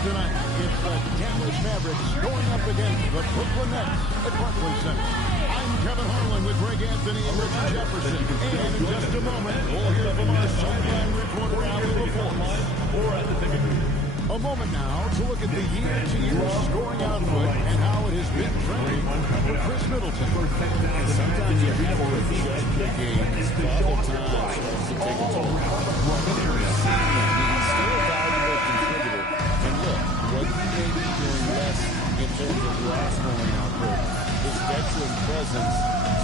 Tonight, it's the Dallas Mavericks going up against the Brooklyn Nets at Barclays Center. I'm Kevin Harlan with Greg Anthony and Richard Jefferson. And in just a moment, we'll hear from our sideline reporter, Allie LaForce. A moment now to look at the year-to-year scoring output and how it has been trending for Chris Middleton. And sometimes you have to judge the game double time to take a toll. He's still a valuable contributor. And look, what he may be doing less in terms of raw scoring output, his veteran presence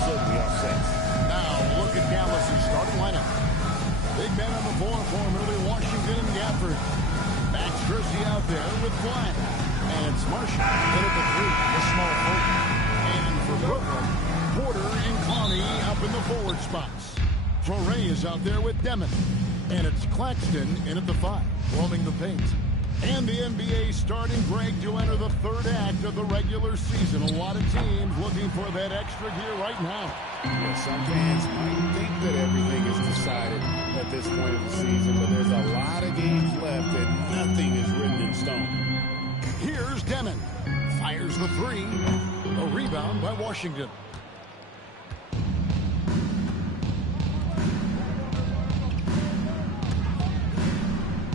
certainly offsets. Now, look at Dallas' starting lineup. Big men on the floor formerly Washington and Gafford. Max Jersey out there with Black. And it's Marshall in at the three, the small forward. And for Brooklyn, Porter and Clowney up in the forward spots. Fleury is out there with Demon. And it's Claxton in at the five, roaming the paint. And the NBA starting, Greg, to enter the third act of the regular season. A lot of teams looking for that extra gear right now. Yeah, some fans might think that everything is decided at this point of the season, but there's a lot of games left and nothing is written in stone. Here's Demon. Fires the three. A rebound by Washington.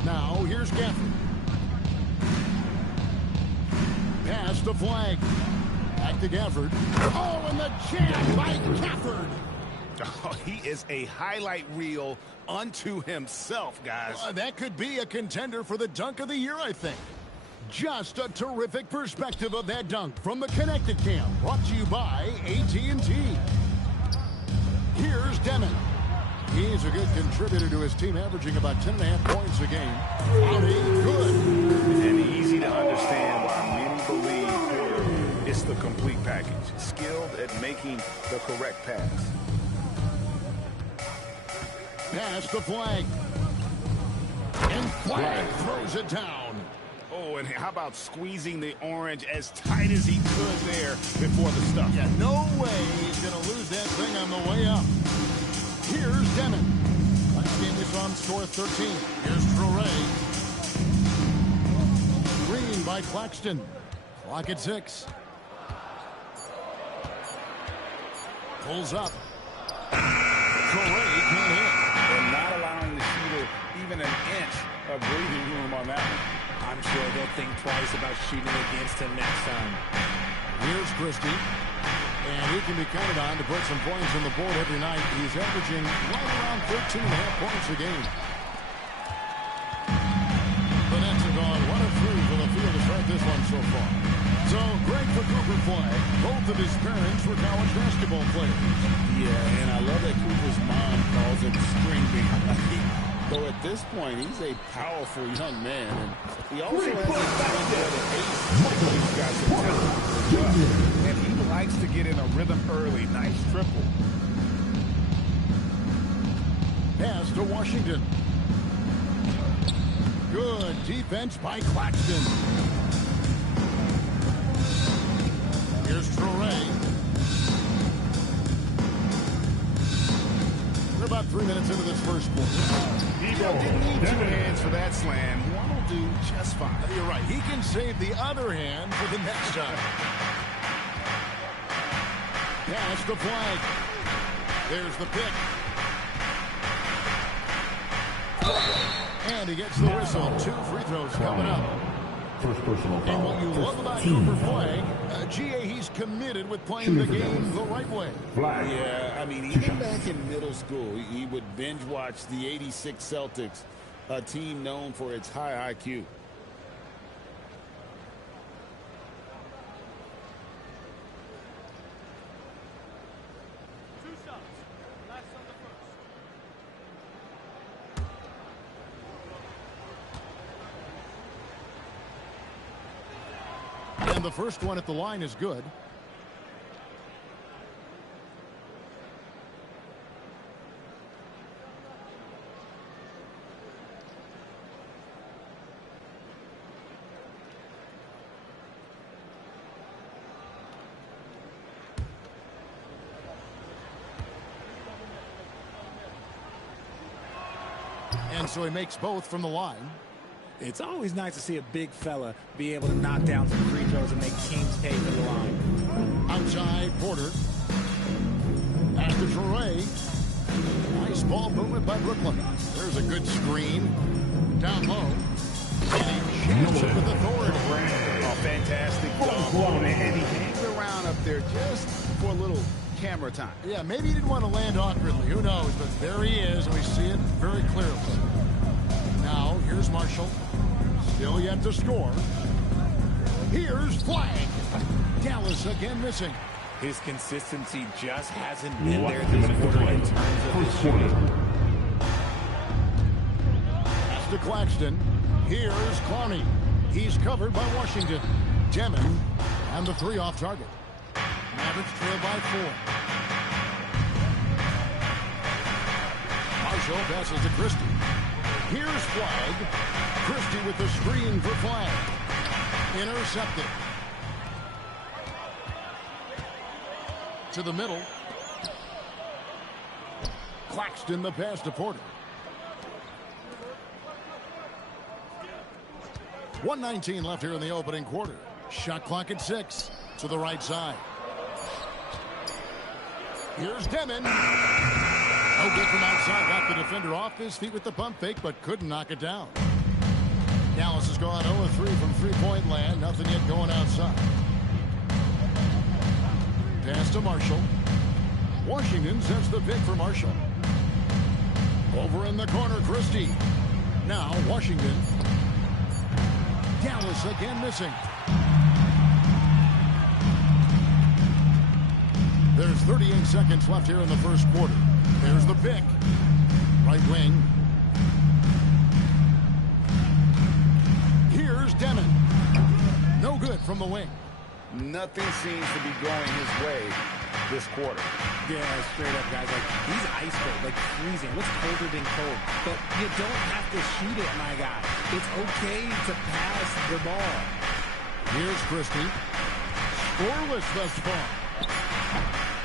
Now here's Gafford. Pass the flag. Back to Gafford. Oh, and the jam by Gafford. Oh, he is a highlight reel unto himself, guys. That could be a contender for the dunk of the year, I think. Just a terrific perspective of that dunk from the Connected Cam. Brought to you by AT&T. Here's Demon. He's a good contributor to his team, averaging about 10.5 points a game. Outing good. And easy to understand why many believe Porter is the complete package. Skilled at making the correct pass. Pass the flag. And Flag throws it down. Oh, and how about squeezing the orange as tight as he could there before the stuff? Yeah, no way he's going to lose that thing on the way up. Here's Demon. Last game we saw him score 13. Here's Fleury. Green by Claxton. Clock at 6. Pulls up. Fleury can't hit. And not allowing the shooter even an inch of breathing room on that one. I'm sure they'll think twice about shooting against him next time. Here's Christie. And he can be counted on to put some points on the board every night. He's averaging right around 13.5 points a game. The Nets are gone 1 of 3 for the field to start this one so far. So, great for Cooper Flag. Both of his parents were college basketball players. Yeah, and I love that Cooper's mom calls him String Bean. So at this point, he's a powerful young man. And he also has a he's got some talent. And he likes to get in a rhythm early. Nice triple. Pass to Washington. Good defense by Claxton. Here's Fleury. We're about 3 minutes into this first quarter. Didn't need 2 hands for that slam. One will do just fine. You're right. He can save the other hand for the next time. Pass the flag. There's the pick. And he gets the whistle. 2 free throws coming up. First personal foul. And what you love about Cooper Flag, GA, he's committed with playing the game the right way. Yeah, I mean, even back in middle school, he would binge watch the '86 Celtics, a team known for its high IQ. And the first one at the line is good. And so he makes both from the line. It's always nice to see a big fella be able to knock down some free throws and make teams pay for the line. Outside, Porter. Pass to Torrey. Nice ball movement by Brooklyn. There's a good screen. Down low. And he shoots it with authority. Oh, fantastic dunk. And he hangs around up there just for a little camera time. Yeah, maybe he didn't want to land awkwardly. Who knows? But there he is, and we see it very clearly. Now, here's Marshall. Still yet to score. Here's Flag. Dallas again missing. His consistency just hasn't been there this quarter in terms of his shooting. Pass to Claxton. Here's Clowney. He's covered by Washington. Demon and the three off target. Mavericks trail by 4. Marshall passes to Christie. Here's Flag. Christie with the screen for Flag. Intercepted. To the middle. Claxton the pass to Porter. 1:19 left here in the opening quarter. Shot clock at 6. To the right side. Here's Demon. No good from outside. Got the defender off his feet with the pump fake, but couldn't knock it down. Dallas has gone 0-3 from three-point land. Nothing yet going outside. Pass to Marshall. Washington sets the pick for Marshall. Over in the corner, Christie. Now Washington. Dallas again missing. There's 38 seconds left here in the first quarter. There's the pick. Right wing. Here's Demon. No good from the wing. Nothing seems to be going his way this quarter. Yeah, straight up, guys. Like, he's ice cold, like freezing. What's colder than cold? But you don't have to shoot it, my guy. It's okay to pass the ball. Here's Christie. Scoreless thus far.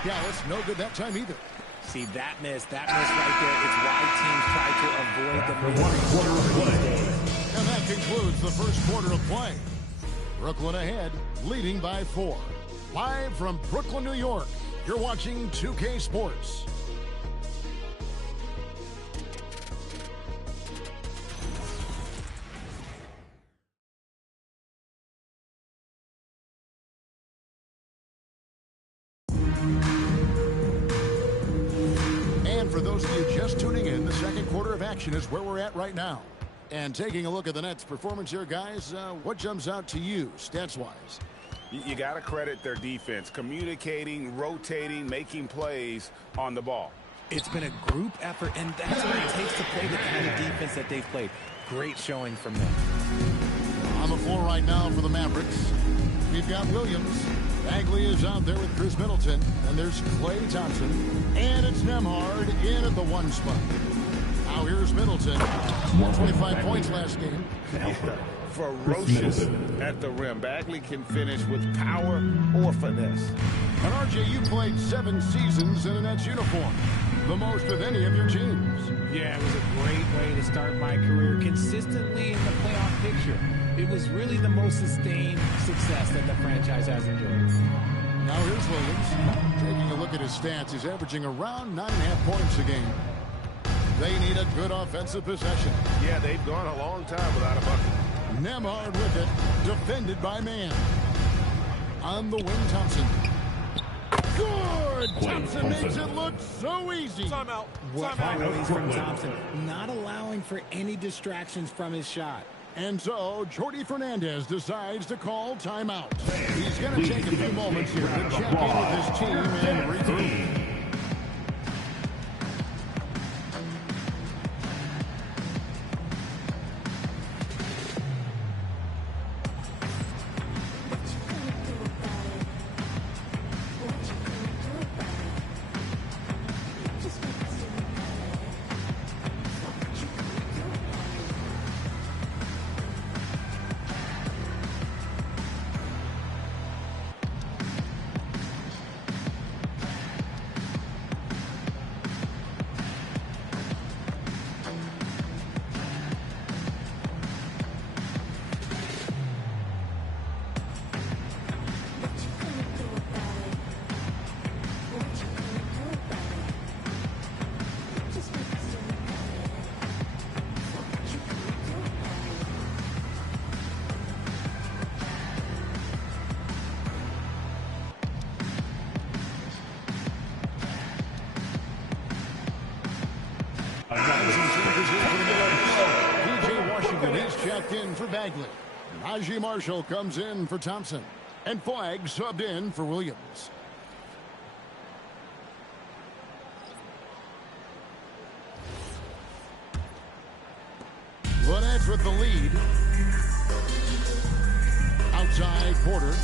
Dallas, no good that time either. See, that miss right there, it's why teams try to avoid the miss. And that concludes the first quarter of play. Brooklyn ahead, leading by 4. Live from Brooklyn, New York, you're watching 2K Sports. And for those of you just tuning in, the second quarter of action is where we're at right now. And taking a look at the Nets' performance here, guys, what jumps out to you, stats-wise? You got to credit their defense, communicating, rotating, making plays on the ball. It's been a group effort, and that's what it takes to play the kind of defense that they've played. Great showing from them. On the floor right now for the Mavericks, we've got Williams. Bagley is out there with Chris Middleton, and there's Klay Thompson. And it's Nembhard in at the 1 spot. Now here's Middleton. 25 points last game. Ferocious at the rim. Bagley can finish with power or finesse. And RJ, you played 7 seasons in a Nets uniform. The most of any of your teams. Yeah, it was a great way to start my career consistently in the playoff picture. It was really the most sustained success that the franchise has enjoyed. Now here's Williams. Taking a look at his stats, he's averaging around 9.5 points a game. They need a good offensive possession. Yeah, they've gone a long time without a bucket. Nembhard with it, defended by Man. On the wing, Thompson. Good! Thompson makes it look so easy. Timeout. What poise from Thompson, not allowing for any distractions from his shot. And so, Jordy Fernandez decides to call timeout. He's going to take a few moments here to check in with his team and regroup. He's checked in for Bagley. Najee Marshall comes in for Thompson. And Flagg subbed in for Williams. The Nets with the lead. Outside Porter.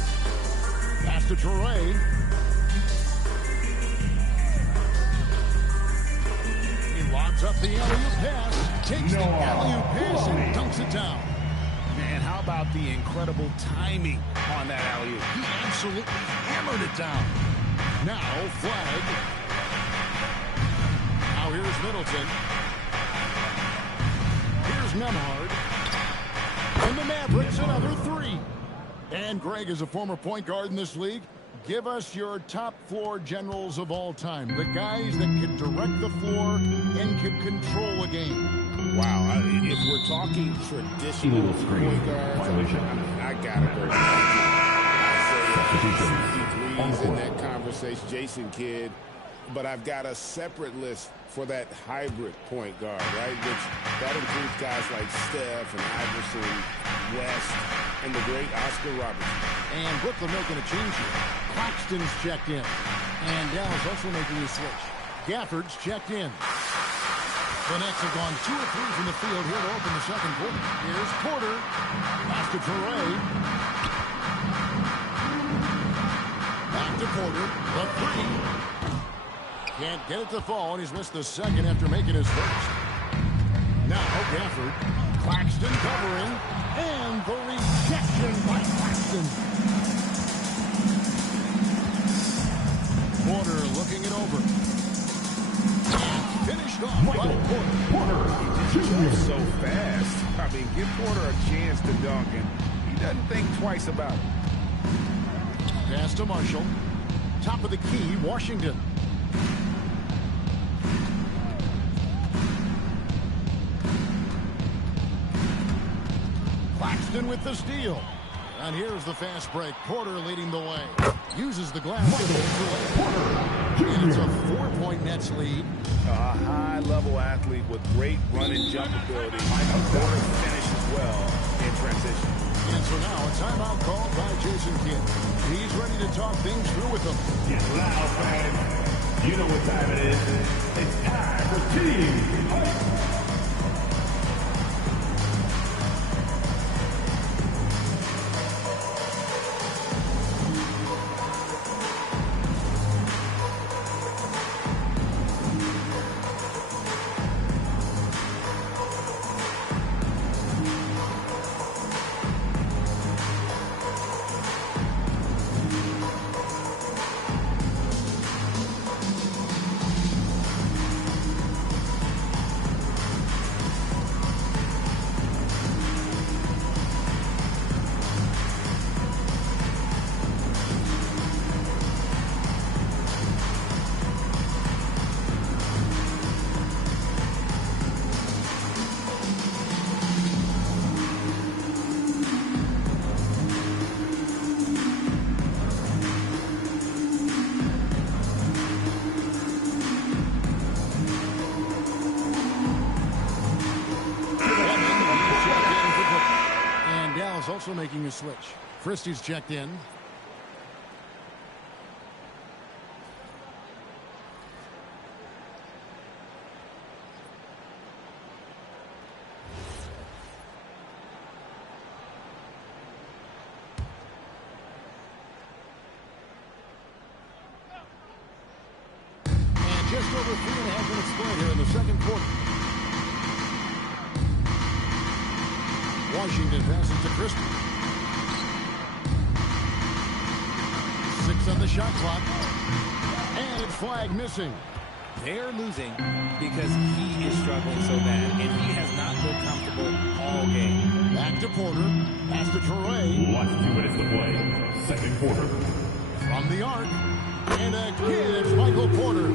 Pass to Toure. He lobs up the alley-oop pass. Takes the alley-oop pass and dunks it down. Man, how about the incredible timing on that alley-oop? He absolutely hammered it down. Now Flagg. Now here's Middleton. Here's Nembhard. And the Mavericks another three. And Greg is a former point guard in this league. Give us your top floor generals of all time. The guys that can direct the floor and can control a game. Wow, if we're talking traditional point guards, I gotta go. I say in that conversation, Jason Kidd, but I've got a separate list for that hybrid point guard, right? Which that includes guys like Steph and Iverson, West, and the great Oscar Robertson. And Brooklyn making a change here. Claxton's checked in. And Dallas also making a switch. Gafford's checked in. The Nets have gone 2 of 3 from the field here to open the second quarter. Here's Porter. Pass to Toure. Back to Porter. The three. Can't get it to fall, and he's missed the second after making his first. Now Gafford. Claxton covering. And the rejection by Claxton. Porter looking it over. Finished off by Porter. He's so fast. I mean, give Porter a chance to dunk, and he doesn't think twice about it. Pass to Marshall. Top of the key, Washington. Claxton with the steal. And here's the fast break. Porter leading the way. Uses the glass. And it's a 4-point Nets lead. A high-level athlete with great run and jump ability. Porter finishes well in transition. And so now a timeout called by Jason Kidd. He's ready to talk things through with them. Get loud, fans. You know what time it is. It's time for team fight. Also making a switch. Christie's checked in. And just over 3.5 minutes played here in the second quarter. Washington passes to Christie. 6 on the shot clock. And it's Flagg missing. They're losing because he is struggling so bad, and he has not looked comfortable all game. Back to Porter. Pass to Toure. Watch 2 minutes to play. Second quarter. From the arc. And again, it's Michael Porter.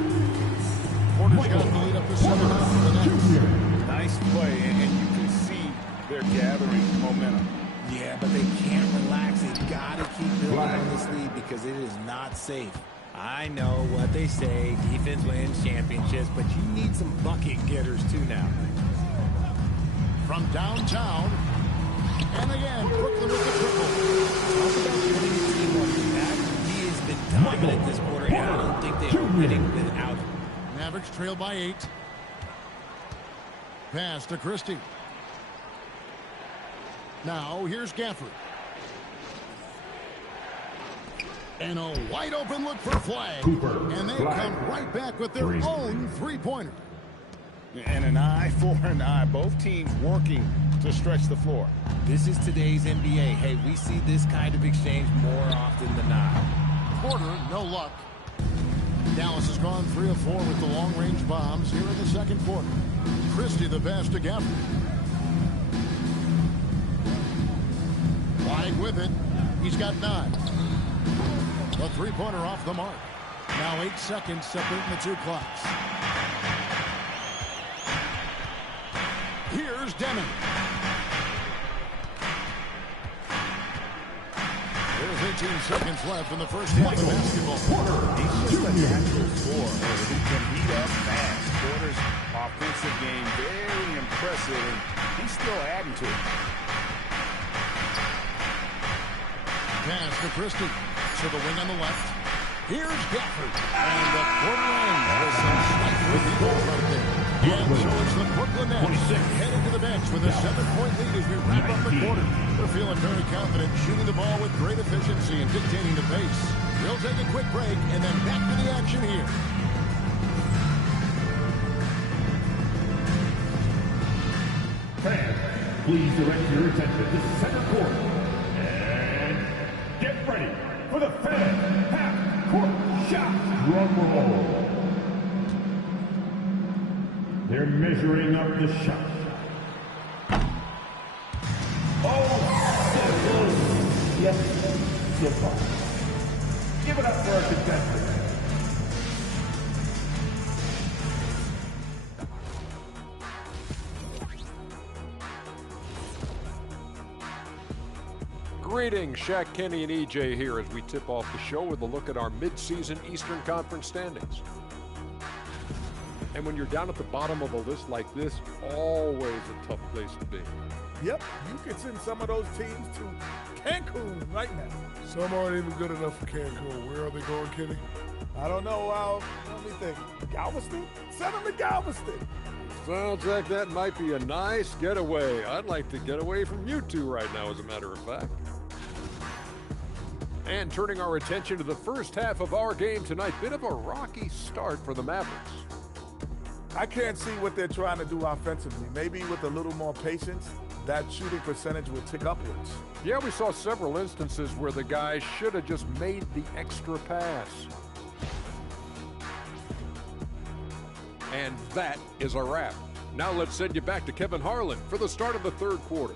Porter's got the lead up to 7 for the Nets. Nice play, and you can see they're gathering momentum. Yeah, but they can't relax. They've got to keep building on this lead because it is not safe. I know what they say, defense wins championships, but you need some bucket getters too now. From downtown, Mavericks trail by 8. Pass to Christie. Now here's Gafford. And a wide open look for Flag. Cooper, and they Flag. come right back with their own three-pointer. And an eye for an eye. Both teams working to stretch the floor. This is today's NBA. Hey, we see this kind of exchange more often than not. Porter, no luck. Dallas has gone 3 of 4 with the long-range bombs here in the second quarter. Christie the pass to Gafford. Flag with it. He's got 9. A three-pointer off the mark. Now 8 seconds separating the two clocks. Here's Deming. There's 18 seconds left in the first half of basketball. He's just a natural scorer who can heat up fast. Porter's offensive game very impressive, and he's still adding to it. Pass to Christie. To the wing on the left. Here's Gafford. And the quarter ends with some sniper goal right there. And so it's the Brooklyn Nets headed to the bench with a 7-point lead as we wrap up the quarter. They're feeling very confident, shooting the ball with great efficiency and dictating the pace. We'll take a quick break and then back to the action here. Fans, please direct your attention to the second quarter. And get ready for the fan half-court shot. Drum roll. They're measuring up the shot. Oh, simple. Yes, simple. Give it up for our contestants. Greetings, Shaq, Kenny, and EJ here as we tip off the show with a look at our mid-season Eastern Conference standings. And when you're down at the bottom of a list like this, always a tough place to be. Yep, you can send some of those teams to Cancun right now. Some aren't even good enough for Cancun. Where are they going, Kenny? I don't know. Let me think. Galveston? Send them to Galveston. Sounds like that might be a nice getaway. I'd like to get away from you two right now, as a matter of fact. And turning our attention to the first half of our game tonight, bit of a rocky start for the Mavericks. I can't see what they're trying to do offensively. Maybe with a little more patience, that shooting percentage will tick upwards. Yeah, we saw several instances where the guys should have just made the extra pass. And that is a wrap. Now let's send you back to Kevin Harlan for the start of the third quarter.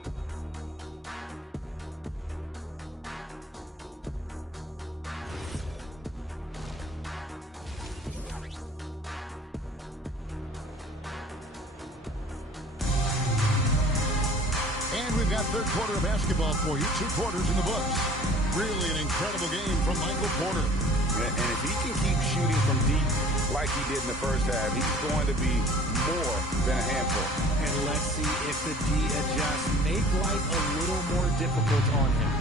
Third quarter of basketball for you. 2 quarters in the books. Really an incredible game from Michael Porter. And if he can keep shooting from deep like he did in the first half, he's going to be more than a handful. And let's see if the D adjusts. Make life a little more difficult on him.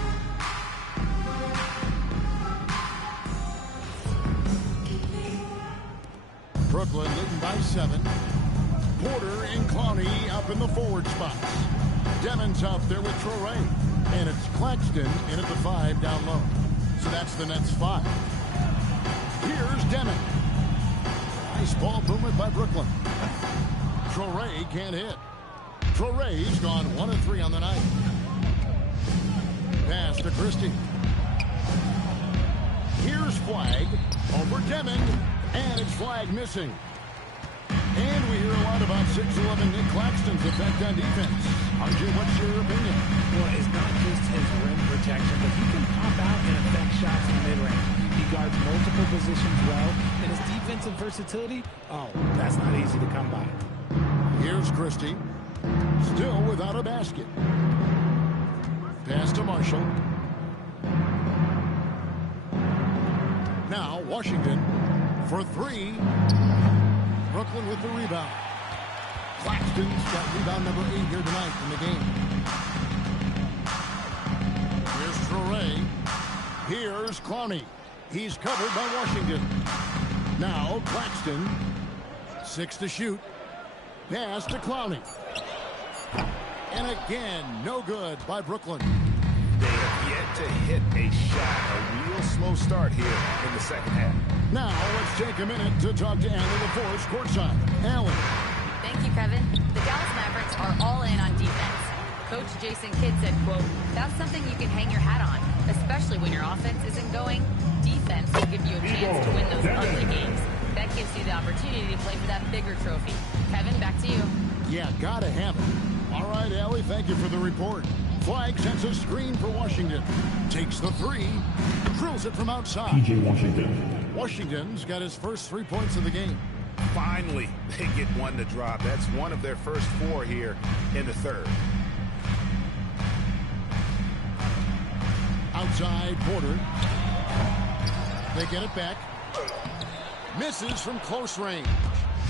Brooklyn leading by 7. Porter and Clowney up in the forward spots. Demon's out there with Traore. And it's Claxton in at the 5 down low. So that's the Nets 5. Here's Deming. Nice ball movement by Brooklyn. Traore can't hit. Traore's gone 1 of 3 on the night. Pass to Christie. Here's Flag over Deming. And it's Flag missing. And we hear a lot about 6'11" Nick Claxton's effect on defense. RJ, what's your opinion? Well, it's not just his rim protection, but he can pop out and affect shots in the mid-range. He guards multiple positions well, and his defensive versatility, that's not easy to come by. Here's Christie, still without a basket. Pass to Marshall. Now Washington for 3. Brooklyn with the rebound. Claxton's got rebound number 8 here tonight in the game. Here's Traore. Here's Clowney. He's covered by Washington. Now Claxton. 6 to shoot. Pass to Clowney. And again, no good by Brooklyn. They have yet to hit a shot. A real slow start here in the second half. Now let's take a minute to talk to Allie LaForce courtside. Allie. Thank you, Kevin. The Dallas Mavericks are all in on defense. Coach Jason Kidd said, quote, "That's something you can hang your hat on, especially when your offense isn't going. Defense will give you a chance to win those ugly games. That gives you the opportunity to play for that bigger trophy." Kevin, back to you. Yeah, gotta have it. All right, Allie, thank you for the report. Flag sends a screen for Washington. Takes the three. Drills it from outside. P.J. Washington. Washington's got his first 3 points of the game. Finally, they get one to drop. That's one of their first 4 here in the third. Outside Porter. They get it back. Misses from close range.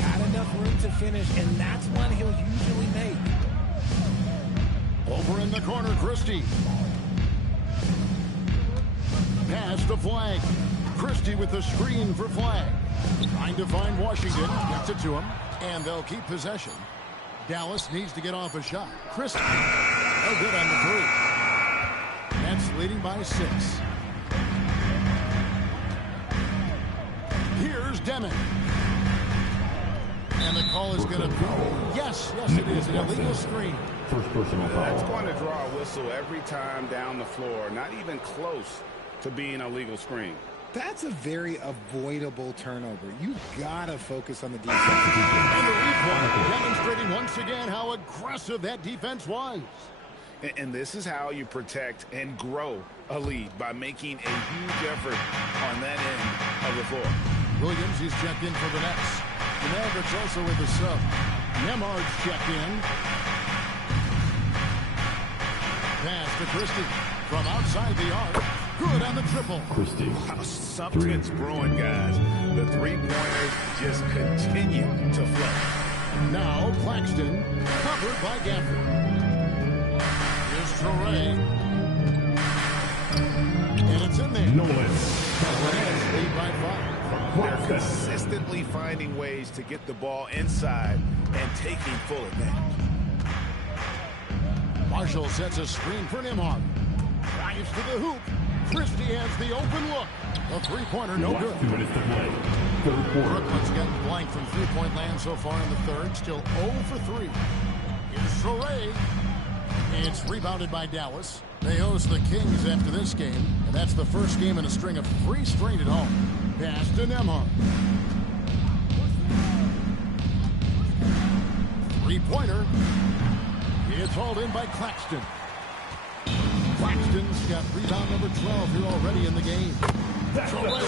Not enough room to finish, and that's one he'll usually make. Over in the corner, Christie. Pass to Flag. Christie with the screen for Flag. Trying to find Washington. Gets it to him. And they'll keep possession. Dallas needs to get off a shot. Christie. No good on the three. Nets leading by 6. Here's Deming. And the call is going to be, yes, it is an illegal screen. First personal foul. That's going to draw a whistle every time down the floor. Not even close to being a legal screen. That's a very avoidable turnover. You gotta focus on the defense. And the replay demonstrating once again how aggressive that defense was. And this is how you protect and grow a lead, by making a huge effort on that end of the floor. Williams, he's checked in for the Nets. The Mavericks also with the sub. Nemhard's checked in. Pass to Christie from outside the arc. Good on the triple. Christie. Wow, something's brewing, guys. The three-pointers just continue to flow. Now Claxton, covered by Gafford. Here's Traoré. And it's in there. Nolan. Nets lead by 5. They're consistently finding ways to get the ball inside and taking full advantage. Marshall sets a screen for Nemhard. Drives to the hoop. Christie has the open look. A three-pointer, no good. 2 minutes to play. Third quarter. Brooklyn's gotten blank from three-point land so far in the third. Still 0 for 3. Here's Traoré. It's rebounded by Dallas. They host the Kings after this game, and that's the first game in a string of 3 straight at home. Pass to Nemhard. Three-pointer. It's hauled in by Claxton. Claxton's got rebound number 12 here already in the game. That's the More than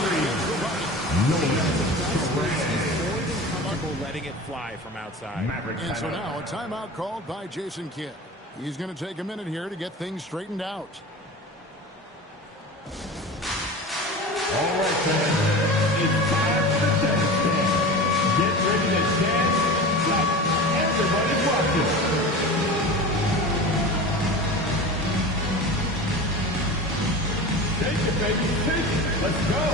comfortable letting it fly from outside. Mavericks. And so now a timeout called by Jason Kidd. He's going to take a minute here to get things straightened out. All right, fans. It's time for the dance dance. Get ready to dance like everybody's watching. Take it, baby. Take it. Let's go.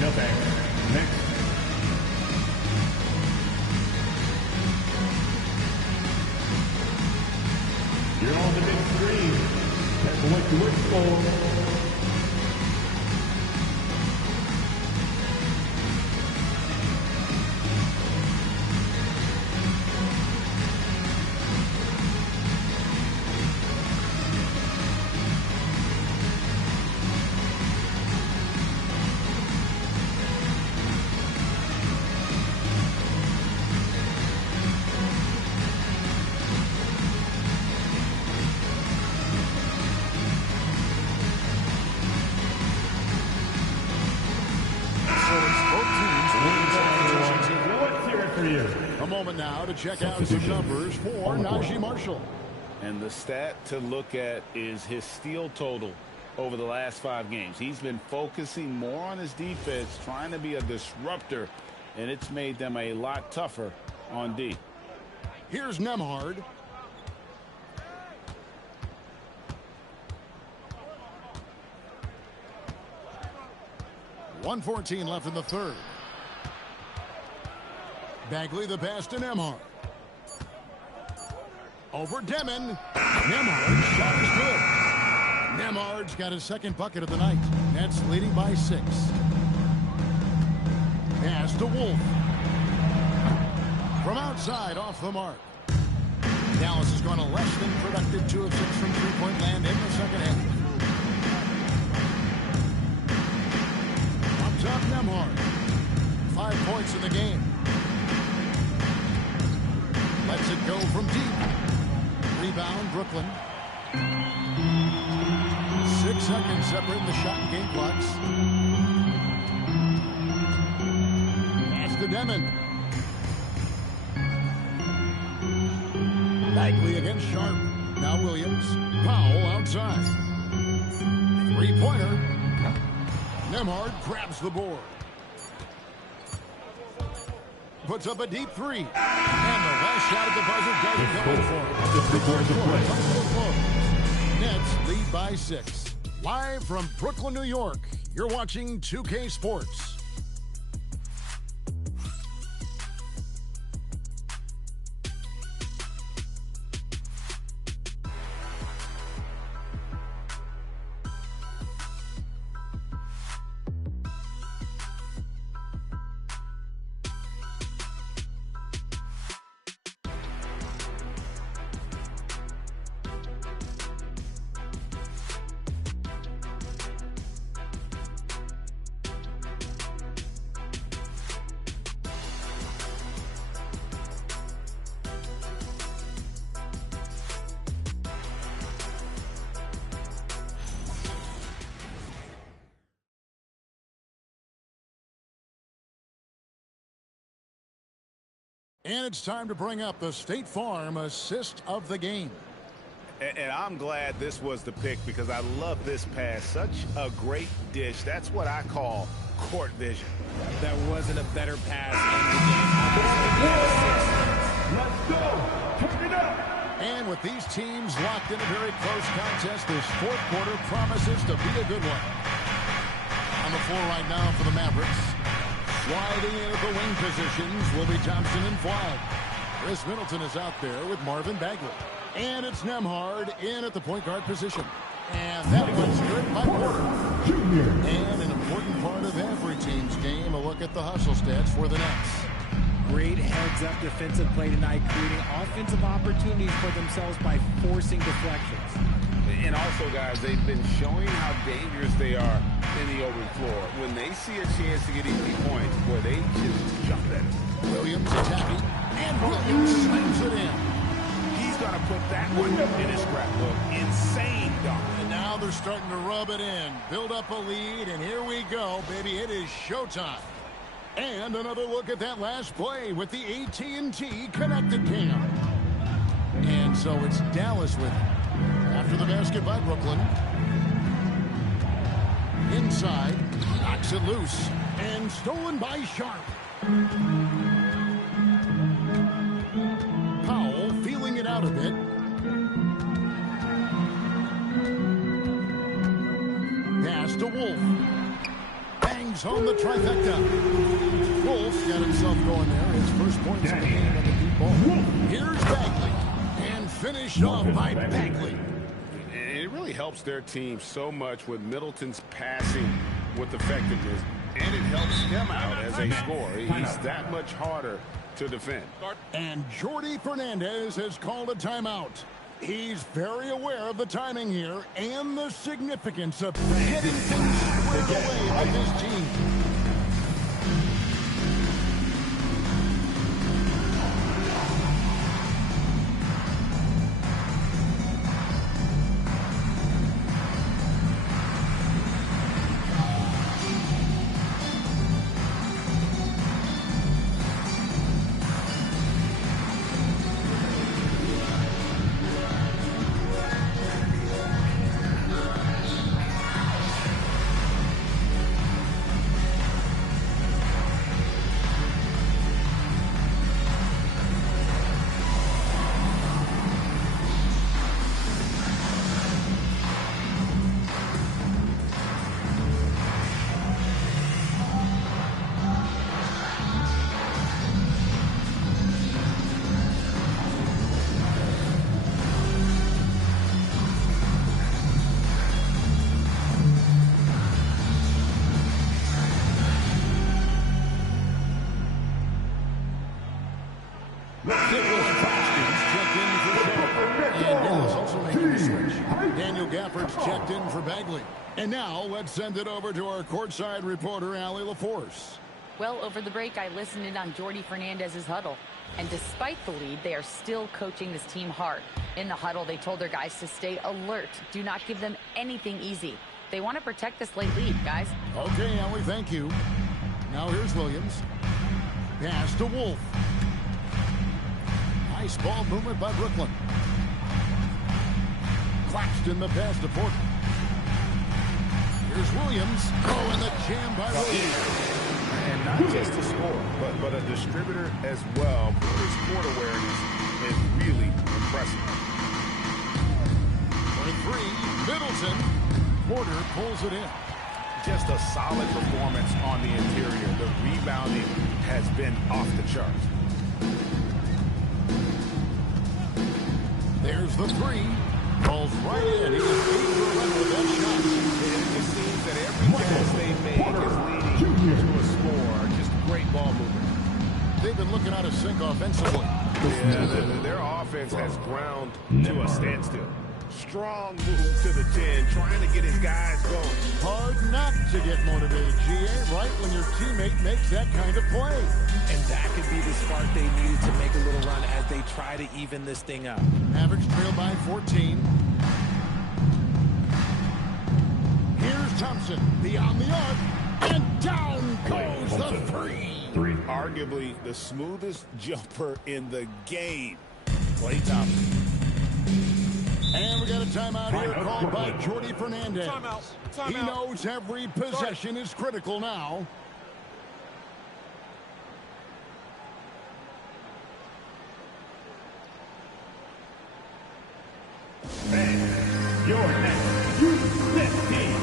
No thanks. Next. You're on the big screen. That's what you wish for. Now to check out some numbers for Najee Marshall. And the stat to look at is his steal total over the last 5 games. He's been focusing more on his defense, trying to be a disruptor, and it's made them a lot tougher on D. Here's Nemhard. 1:14 left in the third. Bagley the pass to Nembhard. Over Demon. Nembhard's shot is good. Nembhard's got his second bucket of the night. Nets leading by 6. Pass to Wolf. From outside, off the mark. Dallas has gone a less than productive 2 of 6 from three-point land in the second half. Up top, Nembhard. 5 points in the game. Lets it go from deep. Rebound, Brooklyn. 6 seconds separating the shot and game clocks. Pass to Demon. Bagley against Sharp. Now Williams. Powell outside. Three-pointer. Nembhard grabs the board. Puts up a deep 3. And the last shot at the buzzer doesn't come in for him. The fourth quarter comes to a close. Nets lead by 6. Live from Brooklyn, New York, you're watching 2K Sports. And it's time to bring up the State Farm assist of the game. And I'm glad this was the pick because I love this pass. Such a great dish. That's what I call court vision. There wasn't a better pass in the game. Let's go. Turn it up. And with these teams locked in a very close contest, this fourth quarter promises to be a good one. On the floor right now for the Mavericks. Sliding in at the wing positions will be Thompson and Flagg. Chris Middleton is out there with Marvin Bagley. And it's Nembhard in at the point guard position. And that one's good by Porter. And an important part of every team's game, a look at the hustle stats for the Nets. Great heads-up defensive play tonight, creating offensive opportunities for themselves by forcing deflections. And also, guys, they've been showing how dangerous they are in the open floor. When they see a chance to get easy points, boy, they just jump at it. Williams attacking, and Williams slams it in. He's going to put that one in his scrapbook. Insane dunk. And now they're starting to rub it in, build up a lead, and here we go, baby. It is showtime. And another look at that last play with the AT&T connected cam. And so it's Dallas with it. After the basket by Brooklyn. Inside, knocks it loose, and stolen by Sharp. Powell feeling it out a bit. Pass to Wolf. Bangs home the trifecta. Wolf got himself going there. His first points in the game on the deep ball. Here's Bagley. And finished off by Bagley. It really helps their team so much with Middleton's passing with effectiveness, and it helps him out as a scorer. He's that much harder to defend. And Jordi Fernandez has called a timeout. He's very aware of the timing here and the significance of getting things squared away with his team. efforts checked in for Bagley. And now let's send it over to our courtside reporter, Allie LaForce. Well, over the break, I listened in on Jordi Fernandez's huddle. And despite the lead, they are still coaching this team hard. In the huddle, they told their guys to stay alert. Do not give them anything easy. They want to protect this late lead, guys. Okay, Allie, thank you. Now here's Williams. Pass to Wolf. Nice ball movement by Brooklyn. Claxton the pass to Portland. Here's Williams. Oh, and the jam by Williams. And not just a scorer, but a distributor as well. His court awareness is really impressive. For three, Middleton. Porter pulls it in. Just a solid performance on the interior. The rebounding has been off the charts. There's the three. Falls right in. He was able to run with that shot. It just seems that every pass they make is leading to a score. Just great ball movement. They've been looking out of sync offensively. Yeah, their offense has ground to a standstill. Strong move to the 10, trying to get his guys going. Hard not to get motivated, GA, right when your teammate makes that kind of play. And that could be the spark they needed to make a little run as they try to even this thing up. Mavericks trail by 14. Here's Thompson, beyond the arc, and down goes the three. Arguably the smoothest jumper in the game. Klay Thompson. And we got a timeout here called by Jordi Fernandez. Timeout. He knows every possession is critical now. And your next U.S. team.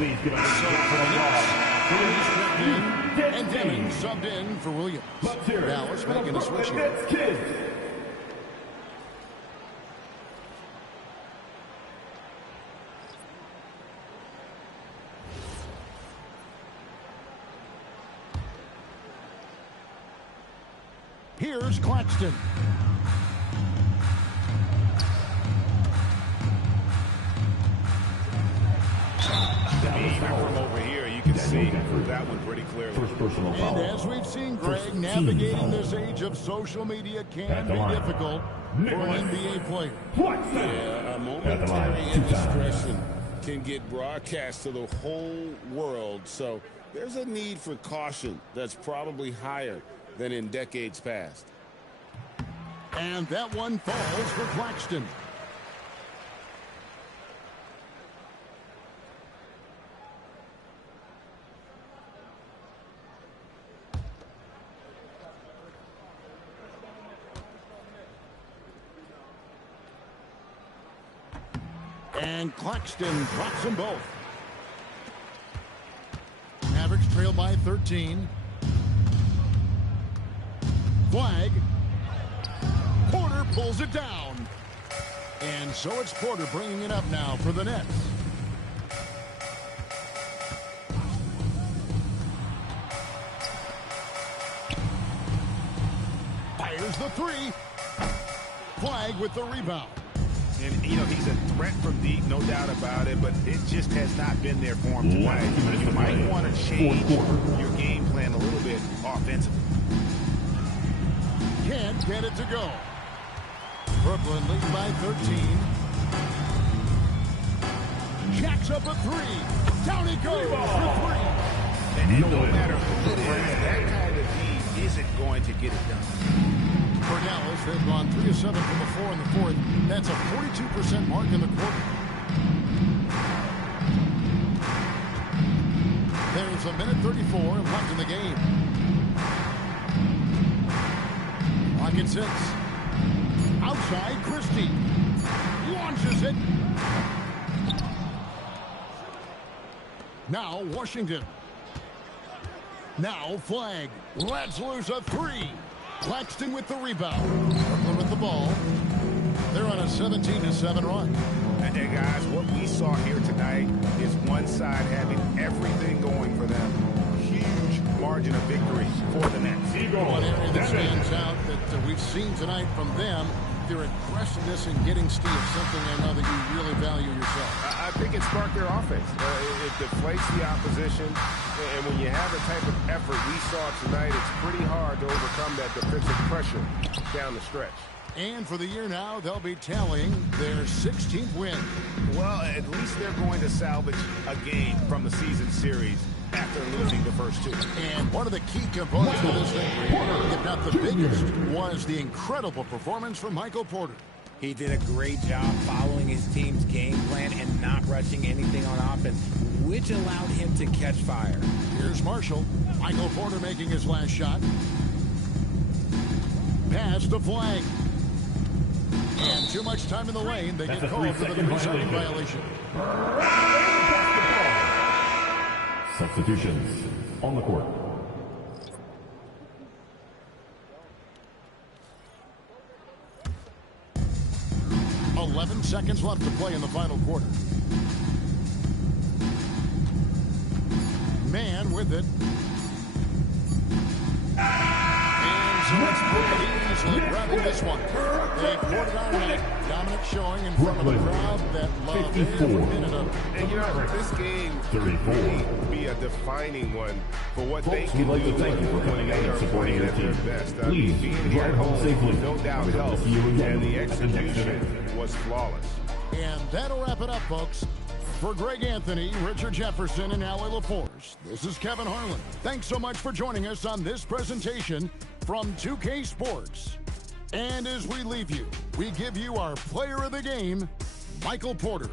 Please give us a shout for the And Denning subbed in for Williams. Dallas making a switch here. Here's Claxton. Even from over here, you can see that one pretty clearly. And as we've seen, Greg, navigating this age of social media can be difficult for an NBA player. Yeah, a momentary indiscretion can get broadcast to the whole world. So there's a need for caution that's probably higher than in decades past. And that one falls for Claxton. And Claxton drops them both. Mavericks trail by 13. Flag. Porter pulls it down. And so it's Porter bringing it up now for the Nets. Fires the three. Flag with the rebound. And, you know, he's a threat from deep, no doubt about it, but it just has not been there for him tonight. You might want to change your game plan a little bit offensively. Can't get it to go. Brooklyn lead by 13. Jacks up a three. Down he goes for three. And no matter who it is, that kind of D isn't going to get it done. For Dallas, they've gone 3 of 7 from the floor in the fourth. That's a 42% mark in the quarter. There's a minute 34 left in the game. Rocket 6. Outside, Christie. Launches it. Now Washington. Now Flag. Lets loose a three. Claxton with the rebound. Brooklyn with the ball. They're on a 17-7 run. And guys, what we saw here tonight is one side having everything going for them. Huge margin of victory for the Nets. One area that stands out that we've seen tonight from them, their aggressiveness in getting steals, something I know that you really value yourself. I think it sparked their offense. It deflates the opposition, and when you have the type of effort we saw tonight, it's pretty hard to overcome that defensive pressure down the stretch. And for the year now, they'll be tallying their 16th win. Well, at least they're going to salvage a game from the season series after losing the first two. And one of the key components of this victory, if not the biggest, was the incredible performance from Michael Porter. He did a great job following his team's game plan and not rushing anything on offense, which allowed him to catch fire. Here's Marshall. Michael Porter making his last shot. Pass to Flag. And too much time in the lane. They get called for the 3-second violation. Substitutions on the court. "11 seconds left to play in the final quarter. Man with it. And so it's pretty easily grabbing this one. They poured it on net. Dominant showing in front of a crowd that loved every minute of it. And you know, this game could really be a defining one for what they can do when they are playing at their best. Please being here drive at home home, safely. no doubt helps, and the execution was flawless. And that'll wrap it up, folks. For Greg Anthony, Richard Jefferson, and Allie LaForce, this is Kevin Harlan. Thanks so much for joining us on this presentation from 2K Sports. And as we leave you, we give you our player of the game, Michael Porter.